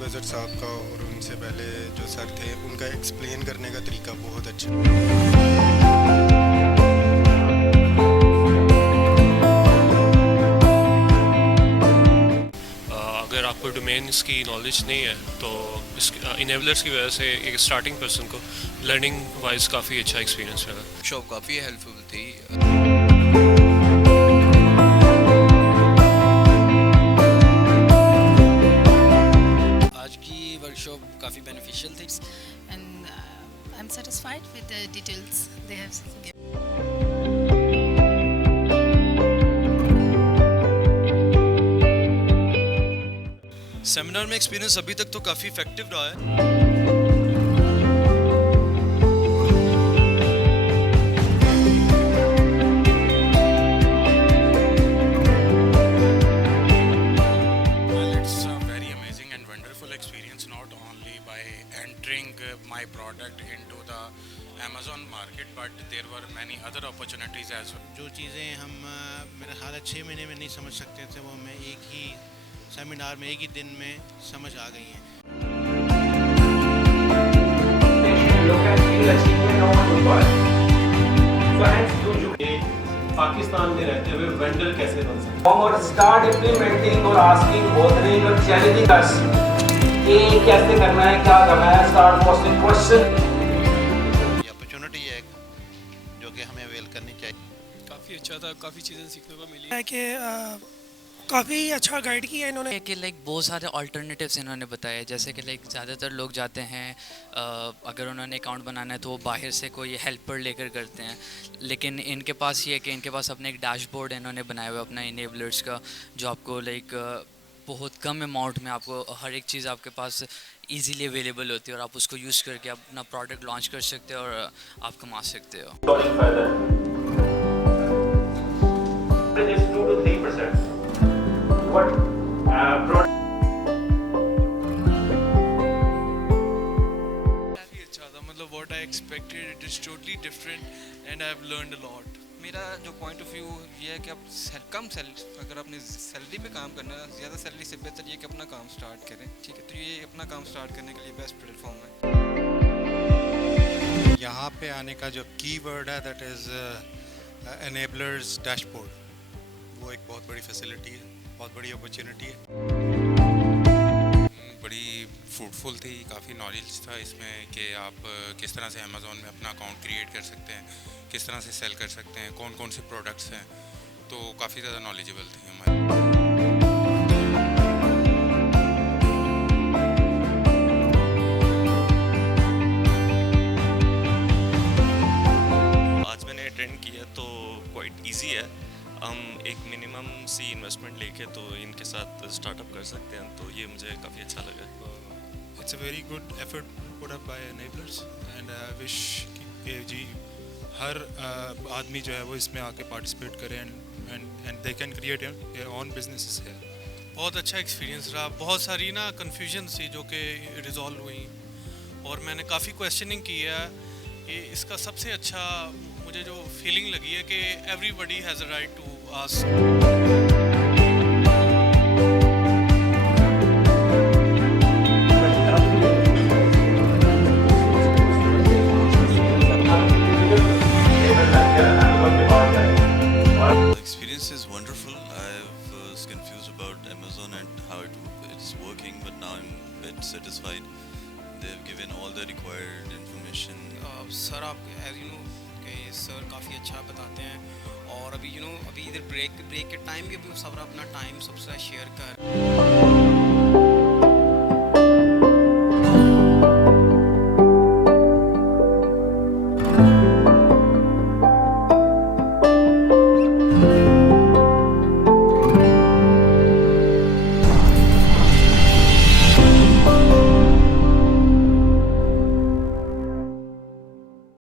Budget साहब का और उनसे पहले जो सर थे उनका एक्सप्लेन करने का तरीका बहुत अच्छा। अगर आपको डोमेन्स की नॉलेज नहीं है तो इस इनेबलर्स की वजह से एक स्टार्टिंग पर्सन को लर्निंग वाइज काफ़ी अच्छा एक्सपीरियंस मिला। वर्कशॉप काफ़ी हेल्पफुल थी। आज की वर्कशॉप काफ़ी बेनिफिशियल थी and I'm satisfied with the details they have given. Seminar में एक्सपीरियंस अभी तक तो काफ़ी इफेक्टिव रहा है। Well, it's a very amazing and wonderful experience, not only by entering my product into the Amazon market, but there were many other opportunities as well. जो चीज़ें हम मेरे ख्याल है 6 महीने में नहीं समझ सकते थे, वो हमें एक ही सेमिनार में एक ही दिन में समझ आ गई हैं। पाकिस्तान में रहते हुए वेंडर कैसे बन सकते और स्टार्ट इम्प्लीमेंटिंग और आस्किंग बोथरिंग और चैलेंजिंग अस ये कैसे करना है, क्या करना है, स्टार्ट पोस्टिंग क्वेश्चन। ये अपॉर्चुनिटी है जो कि हमें अवेल करनी चाहिए। काफ़ी अच्छा था, काफ़ी चीज़ें सीखने को मिली है कि काफ़ी अच्छा गाइड किया इन्होंने कि लाइक बहुत सारे अल्टरनेटिव्स इन्होंने बताए, जैसे कि लाइक ज़्यादातर लोग जाते हैं अगर उन्होंने अकाउंट बनाना है तो वो बाहर से कोई हेल्पर लेकर करते हैं, लेकिन इनके पास ये है कि इनके पास अपने एक डैशबोर्ड इन्होंने बनाया हुआ है अपना इनेबलर्स का, जो आपको लाइक बहुत कम अमाउंट में आपको हर एक चीज़ आपके पास इजीली अवेलेबल होती है और आप उसको यूज़ करके अपना प्रोडक्ट लॉन्च कर सकते हो और आप कमा सकते हो। काफ़ी अच्छा था, मतलब what I expected it is totally different and I have learned a lot. मेरा जो पॉइंट ऑफ व्यू ये है कि आप कम अगर आपने सैलरी पे काम करना है, ज़्यादा सैलरी से बेहतर ये कि अपना काम स्टार्ट करें, ठीक है। तो ये अपना काम स्टार्ट करने के लिए बेस्ट प्लेटफॉर्म है। यहाँ पे आने का जो कीवर्ड है दैट इज़ एनेबलर्स डैशबोर्ड, वो एक बहुत बड़ी फैसिलिटी है, बहुत बड़ी अपॉर्चुनिटी है। बड़ी फ्रूटफुल थी, काफ़ी नॉलेज था इसमें कि आप किस तरह से अमेज़ॉन में अपना अकाउंट क्रिएट कर सकते हैं, किस तरह से सेल कर सकते हैं, कौन कौन से प्रोडक्ट्स हैं, तो काफ़ी ज़्यादा नॉलेजेबल थी हमारी। आज मैंने अटेंड किया तो क्वाइट इजी है। हम एक मिनिमम सी इन्वेस्टमेंट लेके तो इनके साथ स्टार्टआप कर सकते हैं, तो ये मुझे काफ़ी अच्छा लगा। It's a very good effort put up by enablers and I wish कि जी हर आदमी जो है वो इसमें आके पार्टिसिपेट करें and they can create their own businesses है। बहुत अच्छा एक्सपीरियंस रहा। बहुत सारी ना कन्फ्यूजन थी जो कि रिजॉल्व हुई और मैंने काफ़ी क्वेश्चनिंग की है। ये इसका सबसे अच्छा मुझे जो फीलिंग लगी है कि everybody has a right to ask. Experience is wonderful. I was confused about Amazon and how it's working, but now I'm a bit satisfied. They've given all the required information. Sir आप as you know कि sir काफ़ी अच्छा बताते हैं और अभी अभी इधर ब्रेक के टाइम भी सब अपना टाइम सबसे शेयर कर